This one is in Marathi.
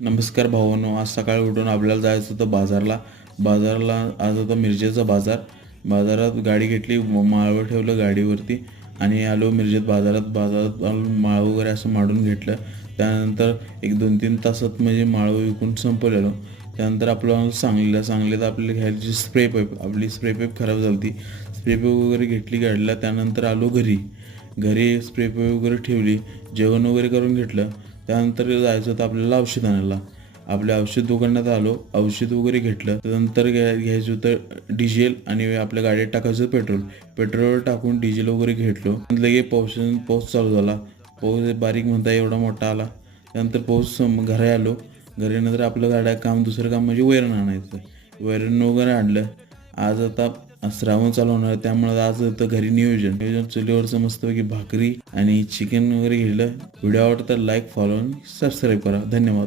नमस्कार भावांनो, आज सकाळी उठून आपल्याला जायचं होतं बाजारला आज होता मिरजेचा बाजारात गाडी घेतली, माळव ठेवलं गाडीवरती आणि आलो मिरजेत बाजारात आलो, माळव वगैरे असं माडून घेतलं. त्यानंतर एक 2-3 तासात म्हणजे माळव विकून संपवलेलो. त्यानंतर आपलं सांगलीत आपल्याला घ्यायची स्प्रे पाईप खराब झाली होती. स्प्रे पाईप वगैरे घेतली गाडीला. त्यानंतर आलो घरी स्प्रे पाईप वगैरे ठेवली, जेवण वगैरे करून घेतलं. त्यानंतर जायचं होतं आपल्याला औषध आणायला. आपल्या औषध दुकानात आलो, औषध वगैरे घेतलं. त्यानंतर घ्यायचं होतं डिझेल आणि आपल्या गाडीत टाकायचं पेट्रोल टाकून डिझेल वगैरे घेतलो. लगे पाऊस चालू झाला. पाऊस बारीक म्हणता एवढा मोठा आला. त्यानंतर घरी आलो. घरी नंतर आपलं दुसरं काम म्हणजे वैरण आणायचं. वैरण वगैरे आणलं. आज आता श्रावण चालू होणार त्यामुळे आज होतं घरी नियोजन चुलीवरचं मस्तपैकी भाकरी आणि चिकन वगैरे घेतलं. व्हिडिओ आवडता लाईक, फॉलो आणि सबस्क्राईब करा. धन्यवाद.